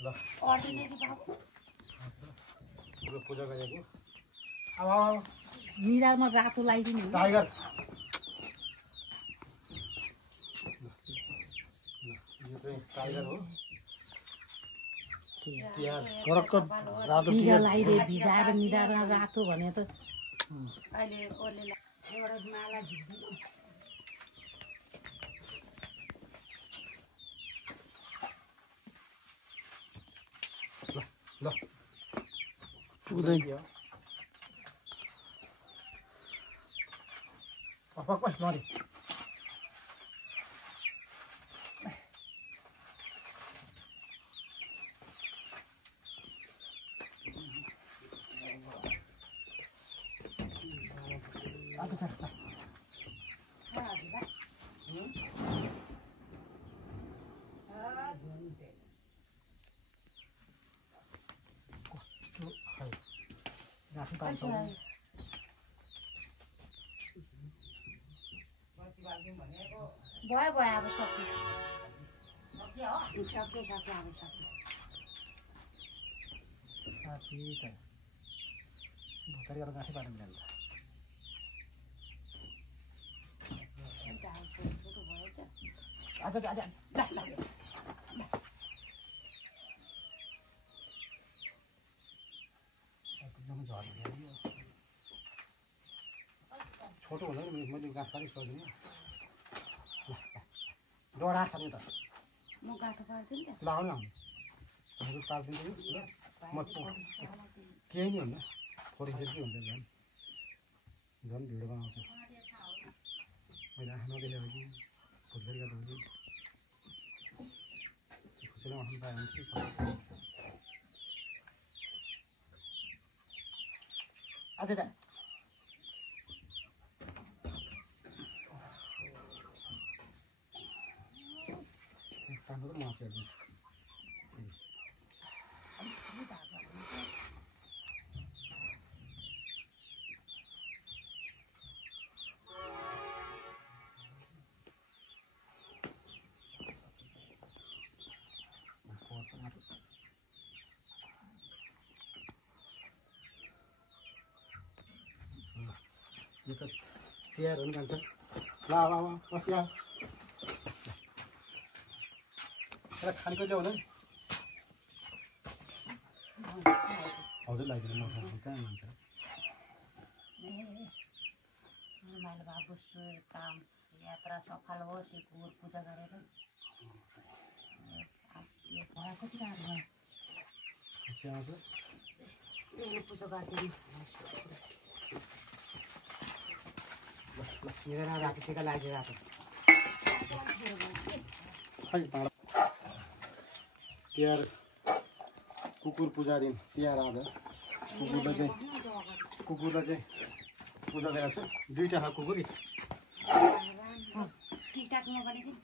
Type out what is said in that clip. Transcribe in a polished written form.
ल अर्डिनेरी बाबु पूजा गरेको अब मिरामा रातो लगाइदिनु टाइगर यो चाहिँ टाइगर हो तिहार करक्क रातो टिका लगाइदिए भिजाएर मिराएर रातो भने त अहिले ओले एउटा माला झिक्दिनु ल पुग्दै पक्क नरी अच्छा भयो भयो अब सक्यो सक्यो सक्यो अब सक्यो साँच्ची त भोकरी गरेर गाँठी पार्नु मिल्दैन अच्छा अच्छा एकदमै झर्यो छोटो हुँदैन मैले गाँठ पारि सक्दिनँ डरा छ नि त म गाँठो पार्दिनँ त लाउनु हजुर पारिदिन्छु ल म केही नि हुन्न फोरेन्सिक के हुन्छ झन् झन् भिडियो बनाउँछ मैले आँखा नदेखेको कि फुटबल गर्दा हुन्छ खुसीले आउनु पायो भने के अच्छा राम्रो मासु हेर्नु यो त तिहार हो नि कान्छ ल अब बसिया एउटा खानेको चाहिँ हुँदैन हजुर लगाइदिनु म कहाँ हुन्छ मैले बाबु काम यात्रा सफल होस् यो कुकुर पूजा गरेर कति राम्रो भयो पूजा गरिदिनु रातो टिका लगाइदिइरहेको खै तिहार कुकुर पूजा दिन तिहार आज कुकुरलाई चाहिँ पूजा गरेको छु दुईवटा छ कुकुर टिकटाकमा बनाइदिनु